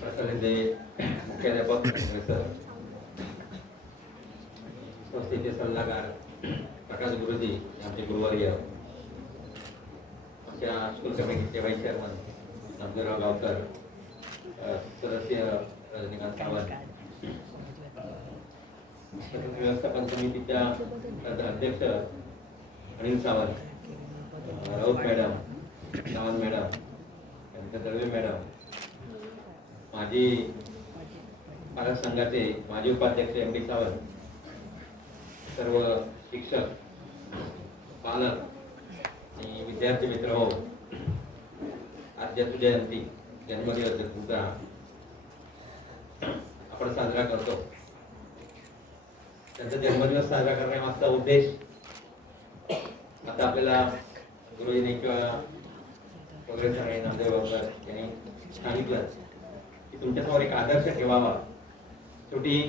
प्रसारचे मुख्याध्यापक सर संस्थेचे सल्लागार प्रकाश गुरुजी आमचे गुरुवर्य आमच्या स्कूल कमिटीचे व्हाईस चेअरमन नामदेवराव गावकर सदस्य रजनीकांत सावंत व्यवस्थापन समितीच्या अध्यक्ष अनिल सावंत राऊत मॅडम सावंत मॅडम त्यानंतर दळवे मॅडम माझी पालक संघाचे माजी उपाध्यक्ष एम डी सावंत सर्व शिक्षक पालक आणि विद्यार्थी मित्र हो आज जयंती जयंती जन्मदिवस तुमचा आपण साजरा करतो. त्यांचा जन्मदिवस साजरा करण्यामागचा उद्देश आता आपल्याला गुरुजीने किंवा वगैरे सगळे नामदेव बाबा यांनी सांगितलं की तुमच्यासमोर एक आदर्श ठेवावा. शेवटी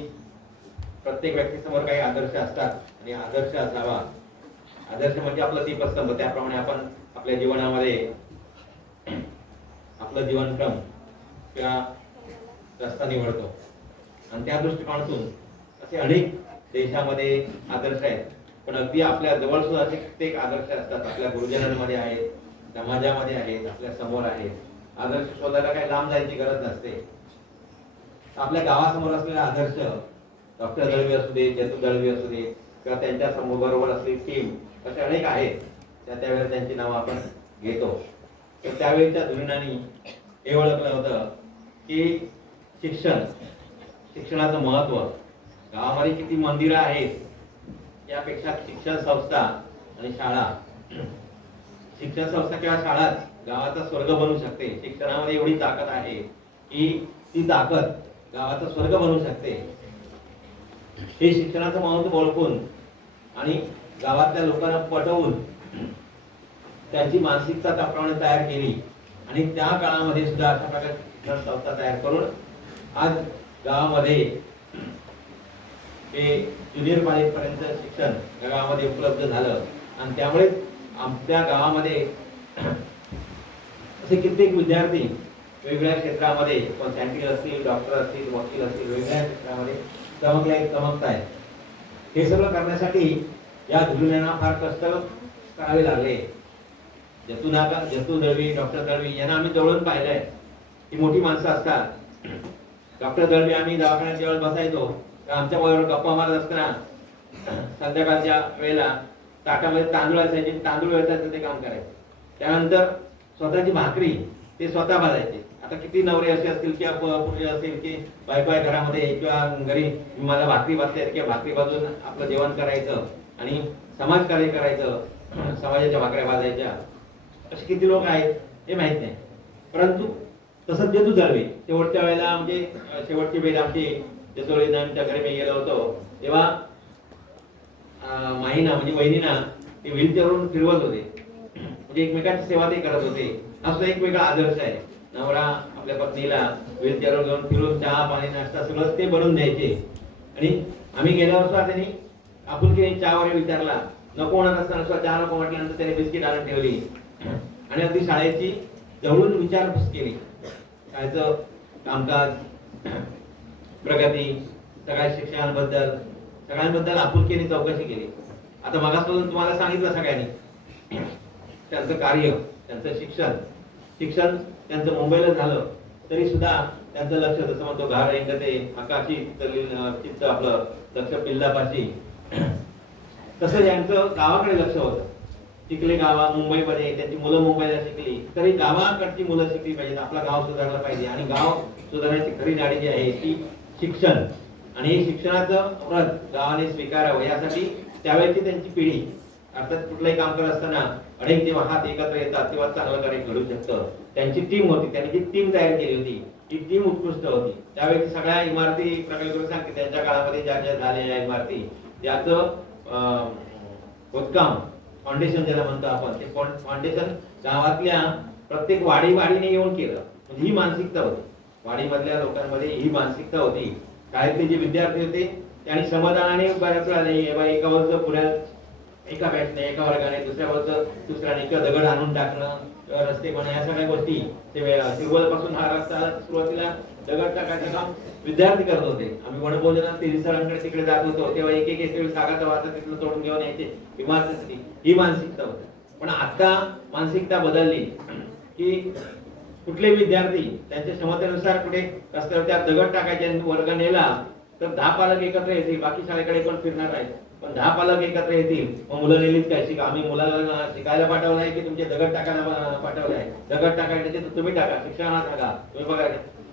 प्रत्येक व्यक्तीसमोर काही आदर्श असतात आणि आदर्श असावा. आदर्श म्हणजे आपलं दीपस्तंभ त्याप्रमाणे आपण आपल्या जीवनामध्ये आपलं जीवनक्रम किंवा रस्ता निवडतो. आणि त्या दृष्टिकोनातून असे अनेक देशामध्ये आदर्श आहेत. पण अगदी आपल्या जवळ सुद्धा असे कित्येक आदर्श असतात. आपल्या गुरुजनांमध्ये आहेत समाजामध्ये आहेत आपल्यासमोर आहेत. आदर्श शोधायला काही लांब जायची गरज नसते. आपल्या गावासमोर असलेले आदर्श डॉक्टर दळवी असू दे जतू दळवी असू दे किंवा त्यांच्यासमोर बरोबर असलेली टीम असे अनेक आहेत. त्या त्यावेळेला त्यांची नावं आपण घेतो. तर त्यावेळेच्या धुरीणांनी हे ओळखलं होतं की शिक्षण शिक्षणाचं महत्त्व. गावामध्ये किती मंदिरं आहेत यापेक्षा शिक्षण संस्था आणि शाळा शिक्षण संस्था किंवा शाळाच गावाचा स्वर्ग बनू शकते. शिक्षणामध्ये एवढी ताकद आहे की ती ताकद गावाचा स्वर्ग बनू शकते. हे शिक्षणाचं महत्त्व ओळखून आणि गावातल्या लोकांना पटवून त्यांची मानसिकता त्याप्रमाणे तयार केली आणि त्या काळामध्ये सुद्धा अशा प्रकारे शिक्षण संस्था तयार करून आज गावामध्ये हे ज्युनियर कॉलेज पर्यंत शिक्षण या गावामध्ये उपलब्ध झालं. आणि त्यामुळे आमच्या गावामध्ये असे कित्येक विद्यार्थी वेगवेगळ्या क्षेत्रामध्ये कोण सायंटिस्ट असतील डॉक्टर असतील वकील असतील वेगवेगळ्या क्षेत्रामध्ये चमकले चमकत आहेत हे सगळं करण्यासाठी या धुरुण्यांना फार कष्ट करावे लागले. जतू नाका जतू दळवी डॉक्टर दळवी यांना आम्ही जवळून पाहिलंय. ही मोठी माणसं असतात. डॉक्टर दळवी आम्ही दवाखान्यात जेव्हा बसायचो. तर आमच्या बरोबर गप्पा मारत असताना संध्याकाळच्या वेळेला ताटामध्ये तांदूळ असायचे तांदूळ वेचायचं ते काम करायचे. त्यानंतर स्वतःची भाकरी ते स्वतः भाजायचे. आता किती नवरे असे असतील किंवा पुरुष असतील की बाय बाय घरामध्ये किंवा घरी मला भाकरी भाजते किंवा भाकरी भाजून आपलं जेवण करायचं आणि समाजकार्य करायचं समाजाच्या भाकऱ्या भाजायच्या असे किती लोक आहेत हे माहीत नाही. परंतु तसंच जेतू दळवे शेवटच्या वेळेला म्हणजे शेवटची वेळ आमची जेतोळीनांच्या घरी मी गेलो होतो. तेव्हा माईना म्हणजे वहिनीना ते व्हीलचेअरवरून फिरवत होते. म्हणजे एकमेकांची सेवा ते करत होते. हा सुद्धा एक वेगळा आदर्श आहे. नवरा आपल्या पत्नीला व्हीलचेअरवर घेऊन फिरून चहा पाणी नाश्ता सगळं ते बनवून द्यायचे. आणि आम्ही गेल्यावर सुद्धा त्यांनी आपुलकीने चहा वगैरे विचारला नको म्हणत असताना सुद्धा चहा नको म्हटल्यानंतर त्याने बिस्किट आणून ठेवली. आणि अगदी शाळेची जवळून विचारपूस केली. शाळेचं कामकाज प्रगती सगळ्या शिक्षणाबद्दल सगळ्यांबद्दल आपुलकीने चौकशी केली. आता मगापासून तुम्हाला सांगितलं सगळ्यांनी. त्यांचं कार्य त्यांचं शिक्षण शिक्षण त्यांचं मुंबईला झालं तरी सुद्धा त्यांचं लक्ष जसं म्हणतो घार ते आकाशी चित्त आपलं लक्ष पिल्लापाशी. तसं यांचं गावाकडे लक्ष होतं. शिकले गावा मुंबईमध्ये त्यांची मुलं मुंबईला शिकली. तरी गावाकडची मुलं शिकली पाहिजेत आपला गाव सुधारला पाहिजे. आणि गाव सुधारण्याची खरी नाडी जी आहे ती शिक्षण. आणि हे शिक्षणाचं व्रत गावाने स्वीकारावं यासाठी त्यावेळेची त्यांची पिढी अर्थात कुठलंही काम करत असताना अनेक जेव्हा हात एकत्र येतात तेव्हा चांगलं कार्य घडू शकतं. त्यांची टीम होती त्यांनी जी टीम तयार केली होती ती टीम उत्कृष्ट होती. त्यावेळी सगळ्या इमारती प्रकल्प सांगते त्यांच्या काळामध्ये ज्या ज्या झालेल्या इमारती त्याचं अं, खोदकाम फाउंडेशन ज्याला म्हणतो आपण ते फाउंडेशन गावातल्या प्रत्येक वाडी वाडीने येऊन केलं. म्हणजे ही मानसिकता होती. वाडीमधल्या लोकांमध्ये ही मानसिकता होती. शाळेतले जे विद्यार्थी होते त्यांनी समाधानाने बऱ्याच वेळा नाही एका वर्ष पुण्यात एका बॅचने एका वर्गाने दुसऱ्या वर्ग दुसऱ्याने किंवा दगड आणून टाकणं किंवा रस्ते बनणं या सगळ्या गोष्टी पासून हा रस्ता सुरुवातीला दगड टाकायचं काम विद्यार्थी करत होते. आम्ही वनभोजनात ते सरांकडे तिकडे जात होतो तेव्हा एक एक एक वेळेस वाचा तिथलं तोडून घेऊन यायचे. इमारतीसाठी ही मानसिकता होती. पण आता मानसिकता बदलली की कुठले विद्यार्थी त्यांच्या क्षमतेनुसार कुठे रस्त्यावर त्या दगड टाकायचे वर्ग नेला तर दहा पालक एकत्र येतील बाकी शाळेकडे पण फिरणार आहेत पण दहा पालक एकत्र येतील मग मुलं नेलीच काय? शिका आम्ही मुलाला शिकायला पाठवलं आहे की तुमचे दगड टाकायला पाठवलं आहे? दगड टाकायचे तर तुम्ही टाका शिक्षणात टाका तुम्ही बघा.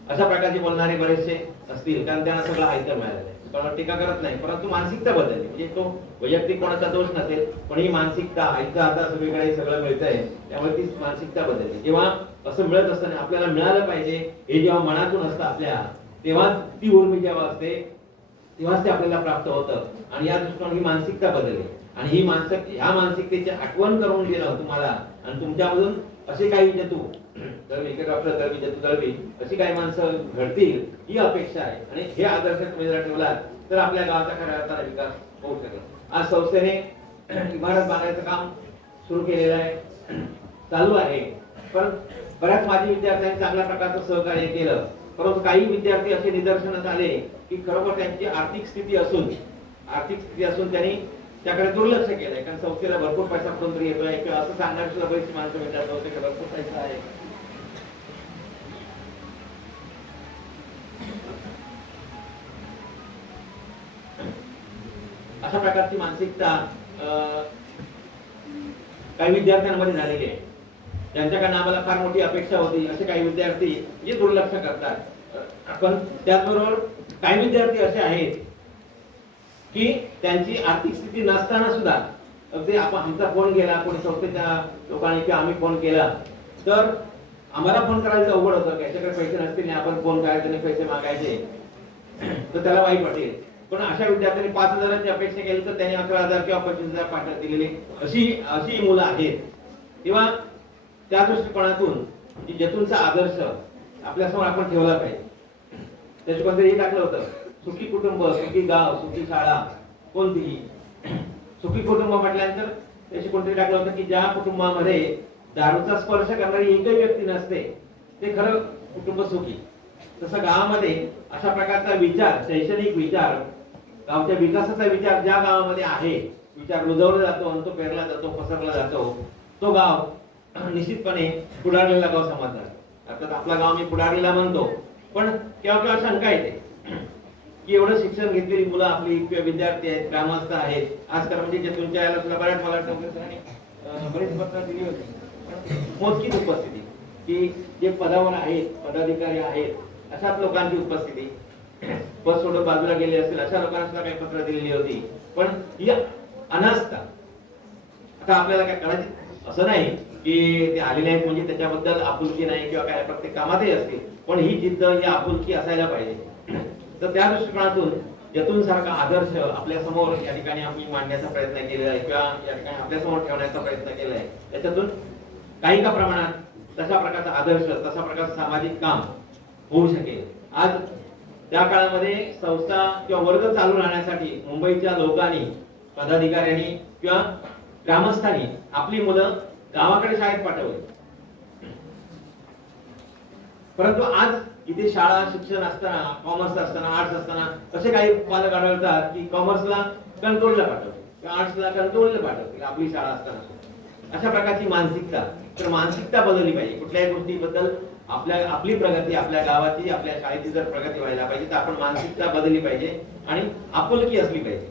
अशा प्रकारचे बोलणारे बरेचसे असतील कारण त्यांना सगळं आयत मिळालेलं आहे. कोणावर टीका करत नाही परंतु मानसिकता बदलली. म्हणजे तो वैयक्तिक कोणाचा दोष नसेल पण ही मानसिकता ऐकता आता सगळीकडे सगळं मिळतंय त्यामुळे ती मानसिकता बदलली. जेव्हा असं मिळत असताना आपल्याला मिळालं पाहिजे. हे जेव्हा मनातून असतं आपल्या तेव्हा ती उर्मी जेव्हा असते तेव्हाच ते आपल्याला प्राप्त होतं. आणि या दृष्टीने ही मानसिकता बदलली. आणि ही मानसिक ह्या मानसिकतेची आठवण करून दिलं तुम्हाला. आणि तुमच्यामधून असे काही जतू दळवी डॉक्टर दळवी जतू दळवी अशी काही माणसं घडतील ही अपेक्षा आहे. आणि हे आदर्श तुम्ही जर ठेवलात तर आपल्या गावाचा खऱ्या अर्थाने विकास होऊ शकेल. आज संस्थेने इमारत बांधायचं काम सुरू केलेलं आहे. चालू आहे. पण बऱ्याच माजी विद्यार्थ्यांनी चांगल्या प्रकारचं सहकार्य केलं. परंतु काही विद्यार्थी असे निदर्शनास आले की खरोखर त्यांची आर्थिक स्थिती असून आर्थिक स्थिती असून त्यांनी त्याकडे दुर्लक्ष केलंय. कारण संस्थेला भरपूर पैसा पण तरी येतोय. किंवा असं सांगणारी सुद्धा बरीच माणसं भेटत होते की भरपूर पैसा आहे. अशा प्रकारची मानसिकता अं, काही विद्यार्थ्यांमध्ये झालेली आहे. त्यांच्याकडनं आम्हाला फार मोठी अपेक्षा होती असे काही विद्यार्थी जे दुर्लक्ष करतात. पण त्याचबरोबर काही विद्यार्थी असे आहेत की त्यांची आर्थिक स्थिती नसताना सुद्धा अगदी आपण आमचा फोन केला कोणी संस्थेच्या लोकांनी किंवा आम्ही फोन केला तर आम्हाला फोन करायचं अवघड होतं त्याच्याकडे पैसे नसतील आपण फोन करायचे आणि पैसे मागायचे. तर त्याला वाईट वाटेल. पण अशा विद्यार्थ्यांनी पाच हजाराची अपेक्षा केली तर त्यांनी अकरा हजार किंवा पंचवीस हजार पाठवत दिलेले अशी अशी मुलं आहेत. तेव्हा त्या दृष्टिकोनातून की जतूनचा आदर्श आपल्यासमोर आपण ठेवला पाहिजे. त्याच्या कोणतरी हे टाकलं होतं. सुखी कुटुंब सुखी गाव सुखी शाळा कोणतीही. सुखी कुटुंब म्हटल्यानंतर त्याची कोणतरी टाकलं होतं की ज्या कुटुंबामध्ये दारूचा स्पर्श करणारी एकही व्यक्ती नसते ते खरं कुटुंब सुखी. तसं गावामध्ये अशा प्रकारचा विचार शैक्षणिक विचार गावच्या विकासाचा विचार ज्या गावामध्ये आहे विचार रुजवला जातो आणि तो पेरला जातो पसरला जातो तो गाव निश्चितपणे पुढारलेला गाव समजणार. अर्थात आपला गाव मी पुढारलेला म्हणतो. पण केव्हा केव्हा शंका येते. की एवढं शिक्षण घेतलेली मुलं आपली किंवा विद्यार्थी आहेत ग्रामस्थ आहेत. आजकाल म्हणजे जे तुमच्या याला तुला बऱ्याच मला वाटतं बरीच पत्र दिली होती. मोजकीच उपस्थिती. की जे पदावर आहेत पदाधिकारी आहेत अशाच लोकांची उपस्थिती. पद सोडून बाजूला गेले असतील अशा लोकांना सुद्धा काही पत्र दिलेली होती. पण ही अनास्था. आता आपल्याला काय करायचं? असं नाही. की ते आलेले आहेत म्हणजे त्याच्याबद्दल आपुलकी नाही किंवा काय प्रत्येक कामातही असतील पण ही जिद्द ही आपुलकी असायला पाहिजे. तर त्या दृष्टिकोनातून यतून सारखा आदर्श आपल्यासमोर या ठिकाणी आम्ही मांडण्याचा प्रयत्न केलेला आहे किंवा या ठिकाणी आपल्यासमोर ठेवण्याचा प्रयत्न केला आहे. त्याच्यातून काही का प्रमाणात तशा प्रकारचा आदर्श तशा प्रकारचं सामाजिक काम होऊ शकेल. आज त्या काळामध्ये संस्था किंवा वर्ग चालू राहण्यासाठी मुंबईच्या लोकांनी पदाधिकाऱ्यांनी किंवा ग्रामस्थांनी आपली मुलं गावाकडे शाळेत पाठवले. परंतु आज इथे शाळा शिक्षण असताना कॉमर्स असताना आर्ट्स असताना असे काही पालक आढळतात की कॉमर्सला कंट्रोलला पाठवते. आर्ट्सला कंट्रोलला पाठवते आपली शाळा असताना अशा प्रकारची मानसिकता. तर मानसिकता बदलली पाहिजे. कुठल्याही गोष्टीबद्दल आपल्या आपली प्रगती आपल्या गावाची आपल्या शाळेची जर प्रगती व्हायला पाहिजे तर आपण मानसिकता बदलली पाहिजे आणि आपुलकी असली पाहिजे.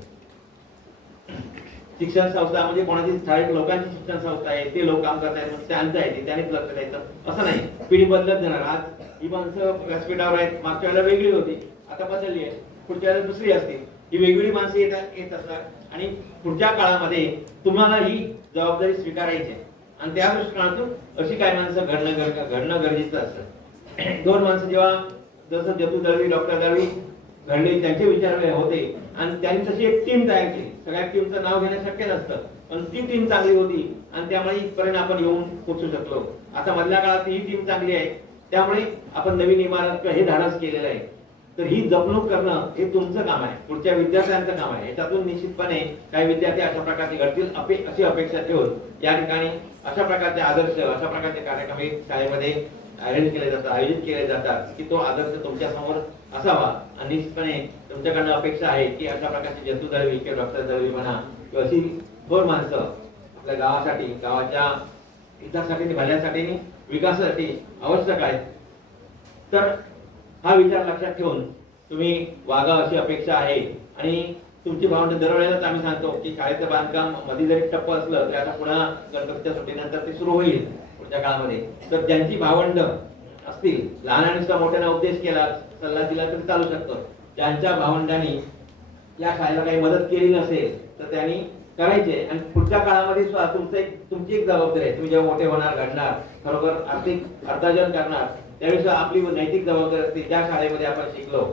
शिक्षण संस्था म्हणजे कोणाची स्थानिक लोकांची शिक्षण संस्था आहे ते लोक काम करतायत म्हणजे त्यांचं आहे ते त्यानेच लक्ष द्यायचं असं नाही. पिढी बदलत जाणार. आज ही माणसं व्यासपीठावर आहेत मागच्या वेळेला वेगळी होती आता बदलली आहे. पुढच्या वेळेला दुसरी असतील. ही वेगळी माणसं येतात येत असतात. आणि पुढच्या काळामध्ये तुम्हाला ही जबाबदारी स्वीकारायची आहे. आणि त्या दृष्टिकोनातून अशी काही माणसं घडणं गर- घडणं गरजेचं असतं. दोन माणसं जेव्हा जसं जतू दळवी डॉक्टर दळवी घडले त्यांचे विचार होते. आणि त्यांनी तशी एक टीम तयार केली सगळ्या टीमचं नाव घेणं शक्य नसतं पण ती टीम चांगली होती आणि त्यामुळे इथपर्यंत आपण येऊन पोहोचू शकलो. आता मधल्या काळात ही टीम चांगली आहे त्यामुळे आपण नवीन इमारत हे धाडस केलेलं आहे. तर ही जपणूक करणं हे तुमचं काम आहे पुढच्या विद्यार्थ्यांचं काम आहे. याच्यातून निश्चितपणे काही विद्यार्थी अशा प्रकारचे घडतील अपे अशी अपेक्षा ठेवून या ठिकाणी अशा प्रकारचे आदर्श अशा प्रकारचे कार्यक्रम हे शाळेमध्ये आयोजन केले जातात आयोजित केले जातात की तो आदर्श तुमच्यासमोर असावा. आणि निश्चितपणे तुमच्याकडनं अपेक्षा आहे की अशा प्रकारची जंतू दळवी किंवा डॉक्टर दळवी म्हणा किंवा अशी थोर माणसं आपल्या गावासाठी गावाच्या हितासाठी भल्यासाठी विकासासाठी आवश्यक आहेत. तर हा विचार लक्षात ठेवून तुम्ही वागा अशी अपेक्षा आहे. आणि तुमची भावंड दरवेळेलाच आम्ही सांगतो की शाळेचं बांधकाममध्ये जरी टप्प असलं तरी आता पुन्हा गणपतीच्या सुट्टीनंतर ते सुरू होईल पुढच्या काळामध्ये. तर ज्यांची भावंड असतील लहानांचा मोठ्यांना उपदेश केला सल्ला दिला तरी चालू शकतो. ज्यांच्या भावंडांनी या शाळेला काही मदत केली नसेल तर त्यांनी करायचे. आणि पुढच्या काळामध्ये तुमचं एक तुमची एक जबाबदारी आहे. तुम्ही जेव्हा मोठे होणार घडणार खरोखर आर्थिक अर्थार्जन करणार त्यावेळी सुद्धा आपली नैतिक जबाबदारी असते. ज्या शाळेमध्ये आपण शिकलो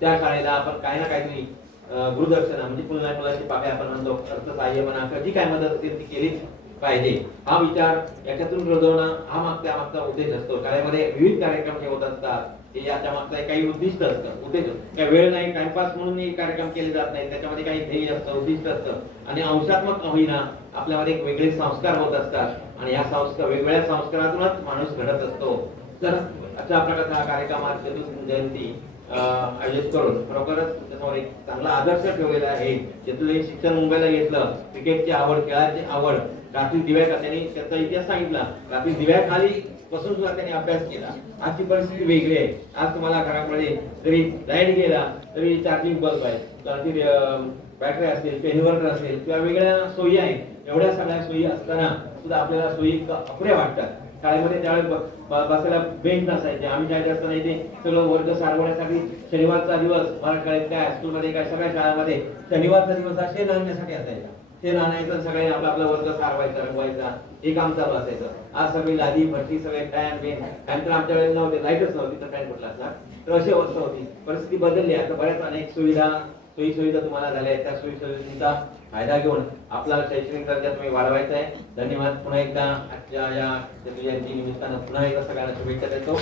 त्या शाळेला आपण काही ना काहीतरी अं, गुरुदर्शना म्हणजे पुन्हा मुलाची पाकळी आपण म्हणतो अर्थसहाय्य म्हणा जी काय मदत असेल ती केलीच पाहिजे. हा विचार याच्यातून रुजवणं हा मागचा मागचा उद्देश असतो. कार्यामध्ये विविध कार्यक्रम जे होत असतात हे याच्या मागचा काही उद्दिष्ट असतं. उद्देश काही वेळ नाही टाइमपास म्हणून कार्यक्रम केले जात नाही त्याच्यामध्ये काही ध्येय असतं उद्दिष्ट असतं. आणि अंशात्मक होईना आपल्यामध्ये एक वेगळे संस्कार होत असतात. आणि या संस्कार वेगवेगळ्या संस्कारातूनच माणूस घडत असतो. तर अशा प्रकारचा हा कार्यक्रम जयंती आयोजित करून. खरोखरच त्याच्यावर एक चांगला आदर्श ठेवलेला आहे. जेथून हे शिक्षण मुंबईला घेतलं. क्रिकेटची आवड खेळाची आवड. रात्री दिव्या त्यांनी त्याचा इतिहास सांगितला. रात्री दिव्याखाली बसून सुद्धा त्यांनी अभ्यास केला. आजची परिस्थिती वेगळी आहे. आज तुम्हाला घरामध्ये जरी लाइट गेला तरी चार्जिंग बल्ब आहे. रात्री बॅटरी असेल इन्व्हर्टर असेल किंवा वेगळ्या सोयी आहेत. एवढ्या सगळ्या सोयी असताना सुद्धा आपल्याला सोयी अपुऱ्या वाटतात. शाळेमध्ये त्यावेळेस बसायला बेंच नसायचे. आम्ही शाळेत असताना इथे सगळं वर्ग सारवण्यासाठी शनिवारचा दिवस मराठवाड्यात काय हायस्कूलमध्ये काय सगळ्या शाळांमध्ये शनिवारचा दिवस हा शेण आणण्यासाठी असायचा. शेण आणायचं सगळे आपला आपला वर्ग सारवायचा रंगवायचा हे काम चालू असायचं. आज सगळी लादी भट्टी सगळे फॅन बेन फॅन तर आमच्या वेळेला नव्हते लाईटच नव्हती तर फॅन कुठला असणार? तर अशी अवस्था होती. परिस्थिती बदलली. आता बऱ्याच अनेक सुविधा सोयी सुविधा तुम्हाला झाल्या त्या सोयी सुविधा फायदा घेऊन आपला शैक्षणिक दर्जा तुम्ही वाढवायचा आहे धन्यवाद पुन्हा एकदा आजच्या या जयंती निमित्तानं पुन्हा एकदा सगळ्यांना शुभेच्छा देतो